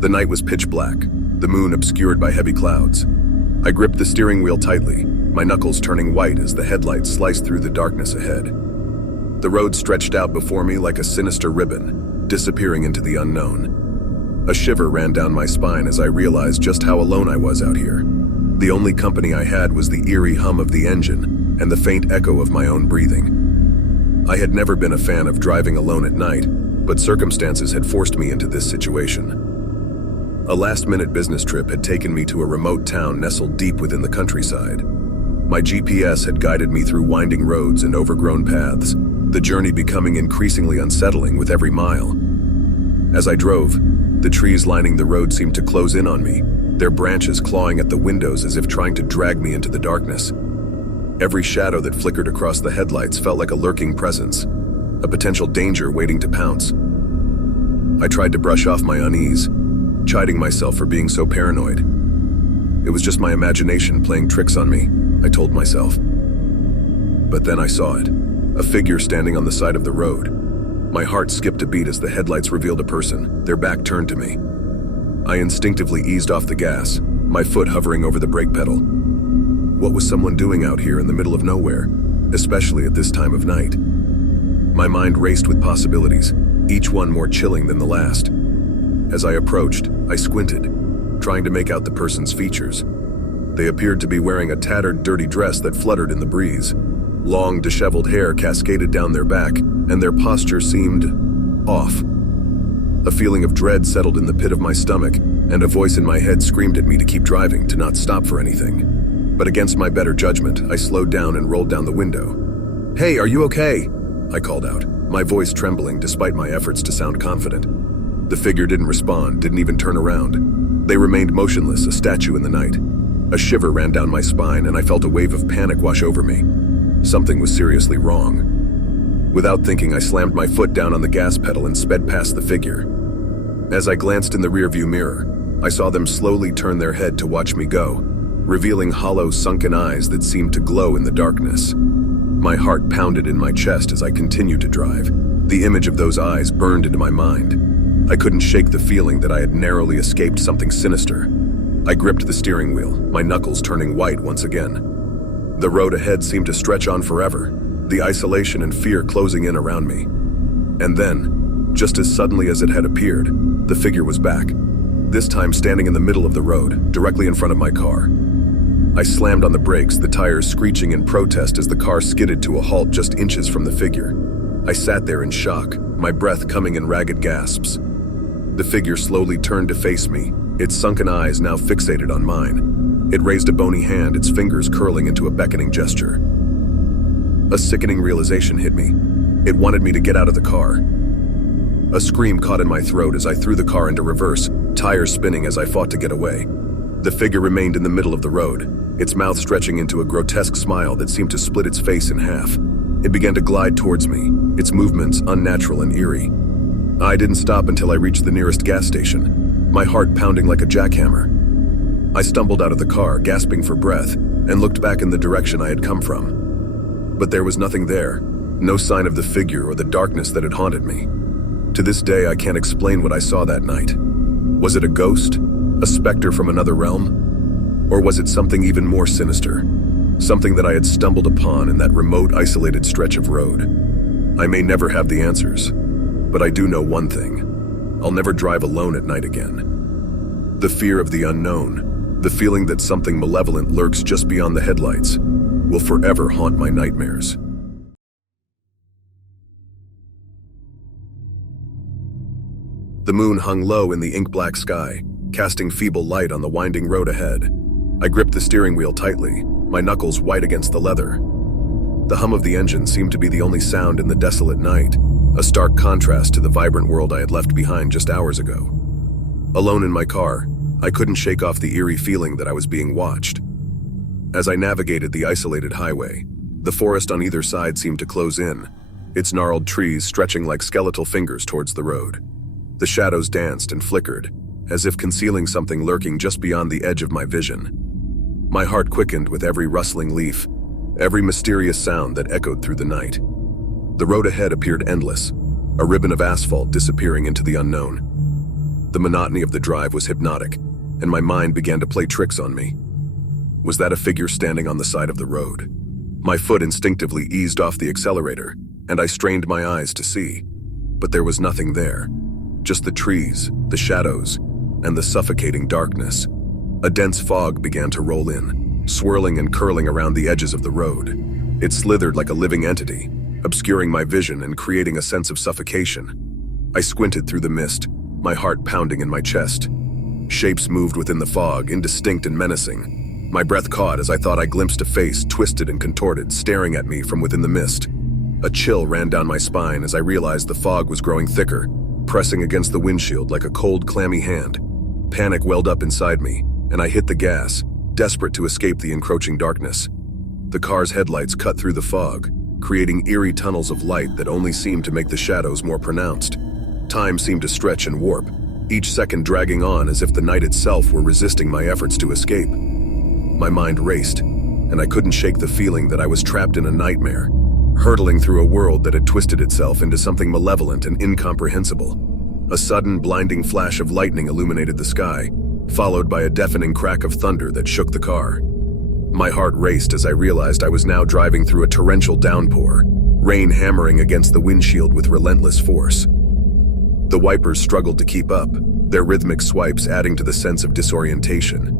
The night was pitch black, the moon obscured by heavy clouds. I gripped the steering wheel tightly, my knuckles turning white as the headlights sliced through the darkness ahead. The road stretched out before me like a sinister ribbon, disappearing into the unknown. A shiver ran down my spine as I realized just how alone I was out here. The only company I had was the eerie hum of the engine and the faint echo of my own breathing. I had never been a fan of driving alone at night, but circumstances had forced me into this situation. A last-minute business trip had taken me to a remote town nestled deep within the countryside. My GPS had guided me through winding roads and overgrown paths, the journey becoming increasingly unsettling with every mile. As I drove, the trees lining the road seemed to close in on me, their branches clawing at the windows as if trying to drag me into the darkness. Every shadow that flickered across the headlights felt like a lurking presence, a potential danger waiting to pounce. I tried to brush off my unease, chiding myself for being so paranoid. It was just my imagination playing tricks on me, I told myself. But then I saw it, a figure standing on the side of the road. My heart skipped a beat as the headlights revealed a person, their back turned to me. I instinctively eased off the gas, my foot hovering over the brake pedal. What was someone doing out here in the middle of nowhere, especially at this time of night? My mind raced with possibilities, each one more chilling than the last. As I approached, I squinted, trying to make out the person's features. They appeared to be wearing a tattered, dirty dress that fluttered in the breeze. Long, disheveled hair cascaded down their back, and their posture seemed off. A feeling of dread settled in the pit of my stomach, and a voice in my head screamed at me to keep driving, to not stop for anything. But against my better judgment, I slowed down and rolled down the window. "Hey, are you okay?" I called out, my voice trembling despite my efforts to sound confident. The figure didn't respond, didn't even turn around. They remained motionless, a statue in the night. A shiver ran down my spine, and I felt a wave of panic wash over me. Something was seriously wrong. Without thinking, I slammed my foot down on the gas pedal and sped past the figure. As I glanced in the rearview mirror, I saw them slowly turn their head to watch me go, revealing hollow, sunken eyes that seemed to glow in the darkness. My heart pounded in my chest as I continued to drive. The image of those eyes burned into my mind. I couldn't shake the feeling that I had narrowly escaped something sinister. I gripped the steering wheel, my knuckles turning white once again. The road ahead seemed to stretch on forever, the isolation and fear closing in around me. And then, just as suddenly as it had appeared, the figure was back, this time standing in the middle of the road, directly in front of my car. I slammed on the brakes, the tires screeching in protest as the car skidded to a halt just inches from the figure. I sat there in shock, my breath coming in ragged gasps. The figure slowly turned to face me, its sunken eyes now fixated on mine. It raised a bony hand, its fingers curling into a beckoning gesture. A sickening realization hit me. It wanted me to get out of the car. A scream caught in my throat as I threw the car into reverse, tires spinning as I fought to get away. The figure remained in the middle of the road, its mouth stretching into a grotesque smile that seemed to split its face in half. It began to glide towards me, its movements unnatural and eerie. I didn't stop until I reached the nearest gas station, my heart pounding like a jackhammer. I stumbled out of the car, gasping for breath, and looked back in the direction I had come from. But there was nothing there, no sign of the figure or the darkness that had haunted me. To this day, I can't explain what I saw that night. Was it a ghost? A specter from another realm? Or was it something even more sinister? Something that I had stumbled upon in that remote, isolated stretch of road? I may never have the answers, but I do know one thing. I'll never drive alone at night again. The fear of the unknown, the feeling that something malevolent lurks just beyond the headlights, will forever haunt my nightmares. The moon hung low in the ink-black sky, casting feeble light on the winding road ahead. I gripped the steering wheel tightly, my knuckles white against the leather. The hum of the engine seemed to be the only sound in the desolate night, a stark contrast to the vibrant world I had left behind just hours ago. Alone in my car, I couldn't shake off the eerie feeling that I was being watched. As I navigated the isolated highway, the forest on either side seemed to close in, its gnarled trees stretching like skeletal fingers towards the road. The shadows danced and flickered, as if concealing something lurking just beyond the edge of my vision. My heart quickened with every rustling leaf, every mysterious sound that echoed through the night. The road ahead appeared endless, a ribbon of asphalt disappearing into the unknown. The monotony of the drive was hypnotic, and my mind began to play tricks on me. Was that a figure standing on the side of the road? My foot instinctively eased off the accelerator, and I strained my eyes to see. But there was nothing there. Just the trees, the shadows, and the suffocating darkness. A dense fog began to roll in, swirling and curling around the edges of the road. It slithered like a living entity, obscuring my vision and creating a sense of suffocation. I squinted through the mist, my heart pounding in my chest. Shapes moved within the fog, indistinct and menacing. My breath caught as I thought I glimpsed a face twisted and contorted, staring at me from within the mist. A chill ran down my spine as I realized the fog was growing thicker, pressing against the windshield like a cold, clammy hand. Panic welled up inside me, and I hit the gas, desperate to escape the encroaching darkness. The car's headlights cut through the fog, creating eerie tunnels of light that only seemed to make the shadows more pronounced. Time seemed to stretch and warp, each second dragging on as if the night itself were resisting my efforts to escape. My mind raced, and I couldn't shake the feeling that I was trapped in a nightmare, hurtling through a world that had twisted itself into something malevolent and incomprehensible. A sudden, blinding flash of lightning illuminated the sky, followed by a deafening crack of thunder that shook the car. My heart raced as I realized I was now driving through a torrential downpour, rain hammering against the windshield with relentless force. The wipers struggled to keep up, their rhythmic swipes adding to the sense of disorientation.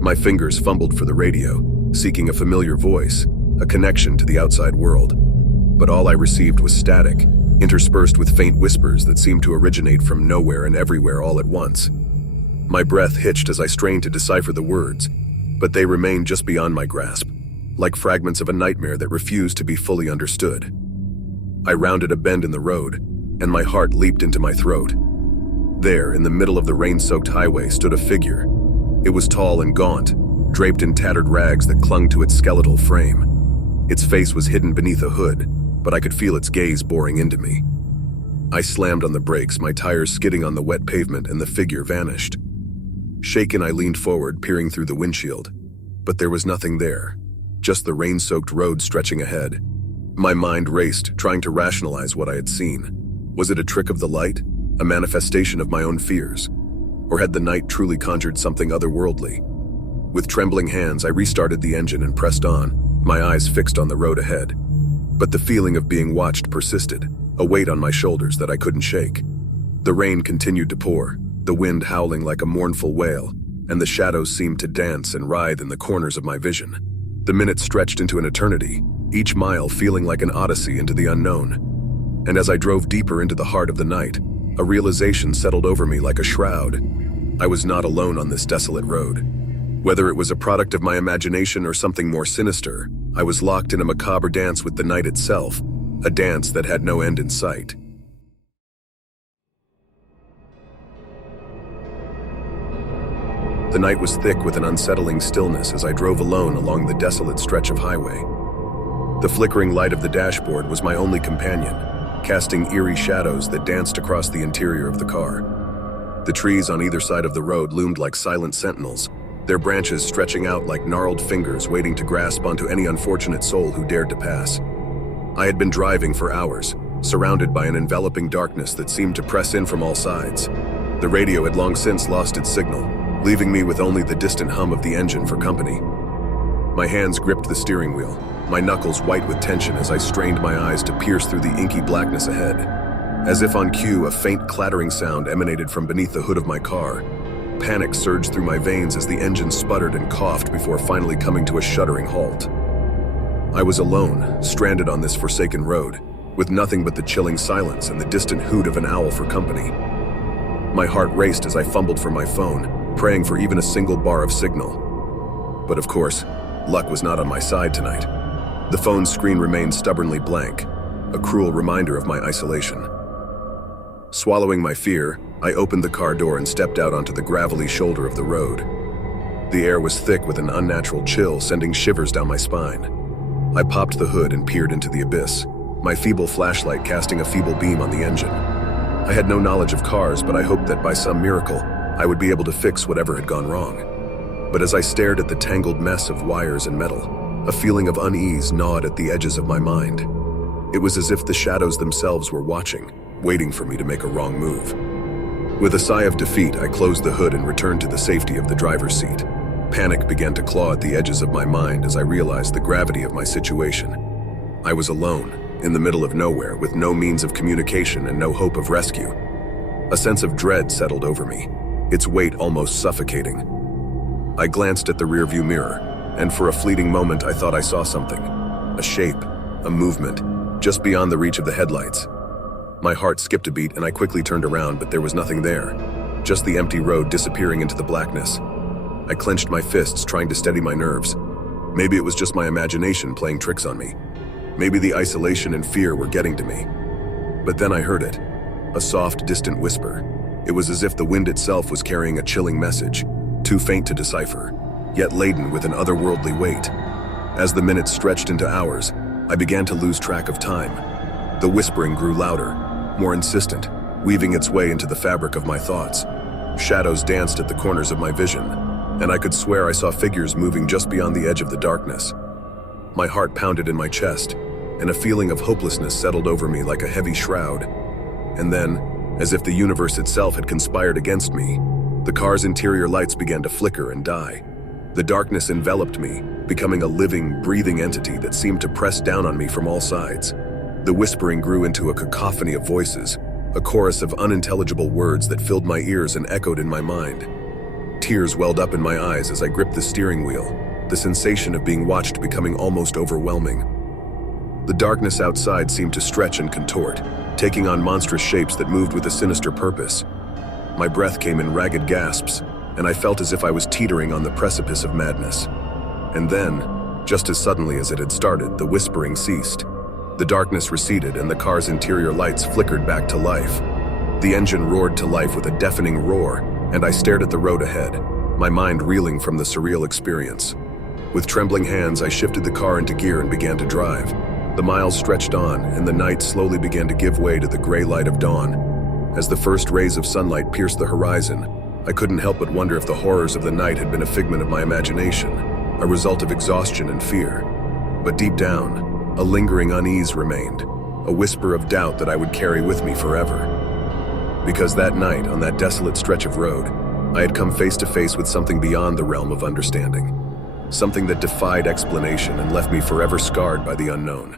My fingers fumbled for the radio, seeking a familiar voice, a connection to the outside world. But all I received was static, interspersed with faint whispers that seemed to originate from nowhere and everywhere all at once. My breath hitched as I strained to decipher the words, but they remained just beyond my grasp, like fragments of a nightmare that refused to be fully understood. I rounded a bend in the road, and my heart leaped into my throat. There, in the middle of the rain-soaked highway, stood a figure. It was tall and gaunt, draped in tattered rags that clung to its skeletal frame. Its face was hidden beneath a hood, but I could feel its gaze boring into me. I slammed on the brakes, my tires skidding on the wet pavement, and the figure vanished. Shaken, I leaned forward, peering through the windshield. But there was nothing there, just the rain-soaked road stretching ahead. My mind raced, trying to rationalize what I had seen. Was it a trick of the light, a manifestation of my own fears? Or had the night truly conjured something otherworldly? With trembling hands, I restarted the engine and pressed on, my eyes fixed on the road ahead. But the feeling of being watched persisted, a weight on my shoulders that I couldn't shake. The rain continued to pour, the wind howling like a mournful wail, and the shadows seemed to dance and writhe in the corners of my vision. The minutes stretched into an eternity, each mile feeling like an odyssey into the unknown. And as I drove deeper into the heart of the night, a realization settled over me like a shroud. I was not alone on this desolate road. Whether it was a product of my imagination or something more sinister, I was locked in a macabre dance with the night itself, a dance that had no end in sight. The night was thick with an unsettling stillness as I drove alone along the desolate stretch of highway. The flickering light of the dashboard was my only companion, casting eerie shadows that danced across the interior of the car. The trees on either side of the road loomed like silent sentinels, their branches stretching out like gnarled fingers waiting to grasp onto any unfortunate soul who dared to pass. I had been driving for hours, surrounded by an enveloping darkness that seemed to press in from all sides. The radio had long since lost its signal, leaving me with only the distant hum of the engine for company. My hands gripped the steering wheel, my knuckles white with tension as I strained my eyes to pierce through the inky blackness ahead. As if on cue, a faint clattering sound emanated from beneath the hood of my car. Panic surged through my veins as the engine sputtered and coughed before finally coming to a shuddering halt. I was alone, stranded on this forsaken road, with nothing but the chilling silence and the distant hoot of an owl for company. My heart raced as I fumbled for my phone, praying for even a single bar of signal. But of course, luck was not on my side tonight. The phone's screen remained stubbornly blank, a cruel reminder of my isolation. Swallowing my fear, I opened the car door and stepped out onto the gravelly shoulder of the road. The air was thick with an unnatural chill, sending shivers down my spine. I popped the hood and peered into the abyss, my feeble flashlight casting a feeble beam on the engine. I had no knowledge of cars, but I hoped that by some miracle, I would be able to fix whatever had gone wrong. But as I stared at the tangled mess of wires and metal, a feeling of unease gnawed at the edges of my mind. It was as if the shadows themselves were watching, waiting for me to make a wrong move. With a sigh of defeat, I closed the hood and returned to the safety of the driver's seat. Panic began to claw at the edges of my mind as I realized the gravity of my situation. I was alone, in the middle of nowhere, with no means of communication and no hope of rescue. A sense of dread settled over me, its weight almost suffocating. I glanced at the rearview mirror, and for a fleeting moment I thought I saw something. A shape, a movement, just beyond the reach of the headlights. My heart skipped a beat and I quickly turned around, but there was nothing there. Just the empty road disappearing into the blackness. I clenched my fists, trying to steady my nerves. Maybe it was just my imagination playing tricks on me. Maybe the isolation and fear were getting to me. But then I heard it. A soft, distant whisper. It was as if the wind itself was carrying a chilling message, too faint to decipher, yet laden with an otherworldly weight. As the minutes stretched into hours, I began to lose track of time. The whispering grew louder, more insistent, weaving its way into the fabric of my thoughts. Shadows danced at the corners of my vision, and I could swear I saw figures moving just beyond the edge of the darkness. My heart pounded in my chest, and a feeling of hopelessness settled over me like a heavy shroud. And then, as if the universe itself had conspired against me, the car's interior lights began to flicker and die. The darkness enveloped me, becoming a living, breathing entity that seemed to press down on me from all sides. The whispering grew into a cacophony of voices, a chorus of unintelligible words that filled my ears and echoed in my mind. Tears welled up in my eyes as I gripped the steering wheel, the sensation of being watched becoming almost overwhelming. The darkness outside seemed to stretch and contort, taking on monstrous shapes that moved with a sinister purpose. My breath came in ragged gasps, and I felt as if I was teetering on the precipice of madness. And then, just as suddenly as it had started, the whispering ceased. The darkness receded and the car's interior lights flickered back to life. The engine roared to life with a deafening roar, and I stared at the road ahead, my mind reeling from the surreal experience. With trembling hands, I shifted the car into gear and began to drive. The miles stretched on, and the night slowly began to give way to the gray light of dawn. As the first rays of sunlight pierced the horizon, I couldn't help but wonder if the horrors of the night had been a figment of my imagination, a result of exhaustion and fear. But deep down, a lingering unease remained, a whisper of doubt that I would carry with me forever. Because that night, on that desolate stretch of road, I had come face to face with something beyond the realm of understanding. Something that defied explanation and left me forever scarred by the unknown.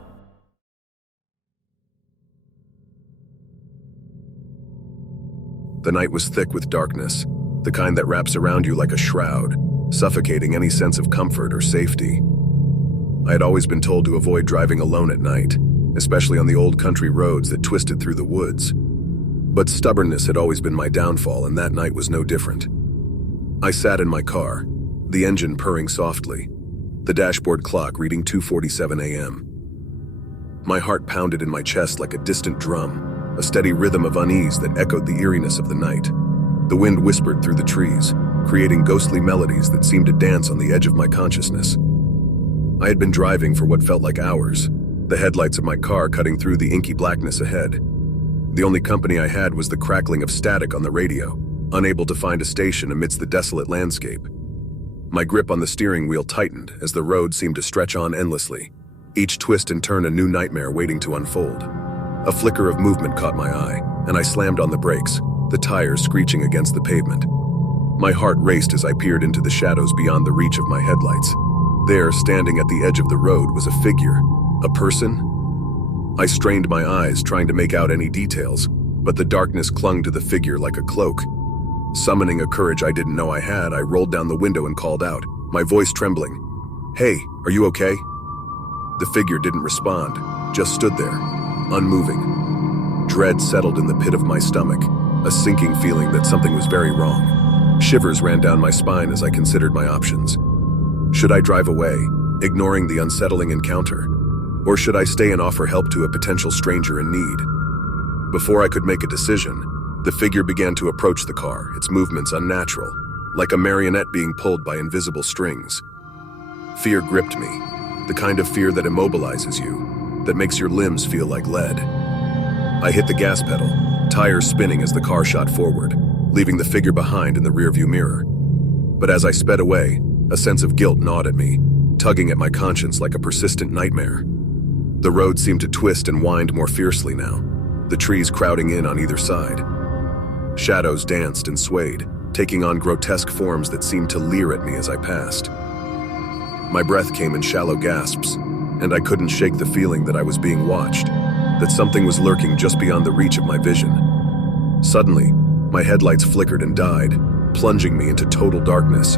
The night was thick with darkness, the kind that wraps around you like a shroud, suffocating any sense of comfort or safety. I had always been told to avoid driving alone at night, especially on the old country roads that twisted through the woods. But stubbornness had always been my downfall, and that night was no different. I sat in my car, the engine purring softly, the dashboard clock reading 2:47 a.m. My heart pounded in my chest like a distant drum, a steady rhythm of unease that echoed the eeriness of the night. The wind whispered through the trees, creating ghostly melodies that seemed to dance on the edge of my consciousness. I had been driving for what felt like hours, the headlights of my car cutting through the inky blackness ahead. The only company I had was the crackling of static on the radio, unable to find a station amidst the desolate landscape. My grip on the steering wheel tightened as the road seemed to stretch on endlessly, each twist and turn a new nightmare waiting to unfold. A flicker of movement caught my eye, and I slammed on the brakes, the tires screeching against the pavement. My heart raced as I peered into the shadows beyond the reach of my headlights. There, standing at the edge of the road, was a figure, a person. I strained my eyes, trying to make out any details, but the darkness clung to the figure like a cloak. Summoning a courage I didn't know I had, I rolled down the window and called out, my voice trembling. "Hey, are you okay?" The figure didn't respond, just stood there, unmoving. Dread settled in the pit of my stomach, a sinking feeling that something was very wrong. Shivers ran down my spine as I considered my options. Should I drive away, ignoring the unsettling encounter? Or should I stay and offer help to a potential stranger in need? Before I could make a decision, the figure began to approach the car, its movements unnatural, like a marionette being pulled by invisible strings. Fear gripped me, the kind of fear that immobilizes you, that makes your limbs feel like lead. I hit the gas pedal, tires spinning as the car shot forward, leaving the figure behind in the rearview mirror. But as I sped away, a sense of guilt gnawed at me, tugging at my conscience like a persistent nightmare. The road seemed to twist and wind more fiercely now, the trees crowding in on either side. Shadows danced and swayed, taking on grotesque forms that seemed to leer at me as I passed. My breath came in shallow gasps, and I couldn't shake the feeling that I was being watched, that something was lurking just beyond the reach of my vision. Suddenly, my headlights flickered and died, plunging me into total darkness.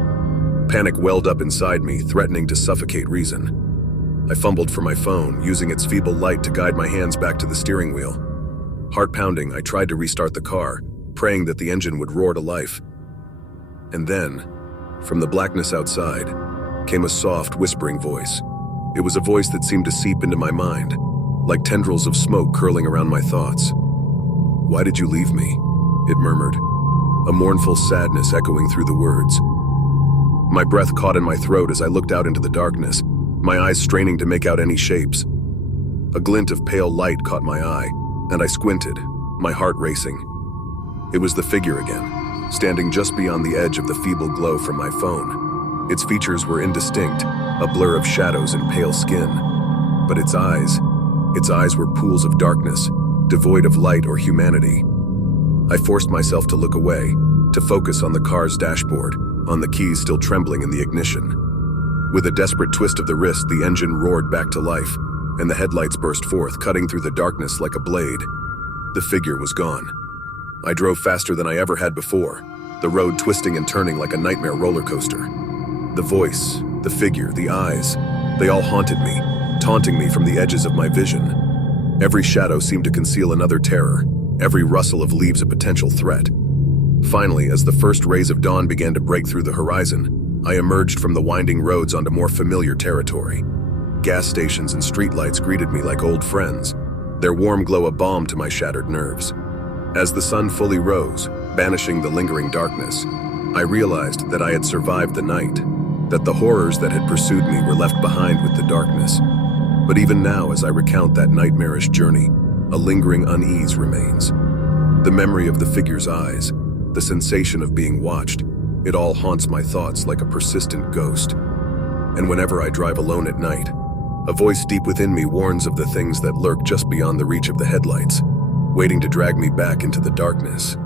Panic welled up inside me, threatening to suffocate reason. I fumbled for my phone, using its feeble light to guide my hands back to the steering wheel. Heart pounding, I tried to restart the car, praying that the engine would roar to life. And then, from the blackness outside, came a soft, whispering voice. It was a voice that seemed to seep into my mind, like tendrils of smoke curling around my thoughts. "Why did you leave me?" it murmured, a mournful sadness echoing through the words. My breath caught in my throat as I looked out into the darkness, my eyes straining to make out any shapes. A glint of pale light caught my eye, and I squinted, my heart racing. It was the figure again, standing just beyond the edge of the feeble glow from my phone. Its features were indistinct, a blur of shadows and pale skin. But its eyes were pools of darkness, devoid of light or humanity. I forced myself to look away, to focus on the car's dashboard, on the keys still trembling in the ignition. With a desperate twist of the wrist, the engine roared back to life, and the headlights burst forth, cutting through the darkness like a blade. The figure was gone. I drove faster than I ever had before, the road twisting and turning like a nightmare roller coaster. The voice, the figure, the eyes, they all haunted me, taunting me from the edges of my vision. Every shadow seemed to conceal another terror, every rustle of leaves a potential threat. Finally, as the first rays of dawn began to break through the horizon, I emerged from the winding roads onto more familiar territory. Gas stations and streetlights greeted me like old friends, their warm glow a balm to my shattered nerves. As the sun fully rose, banishing the lingering darkness, I realized that I had survived the night, that the horrors that had pursued me were left behind with the darkness. But even now, as I recount that nightmarish journey, a lingering unease remains. The memory of the figure's eyes, the sensation of being watched, it all haunts my thoughts like a persistent ghost. And whenever I drive alone at night, a voice deep within me warns of the things that lurk just beyond the reach of the headlights, waiting to drag me back into the darkness.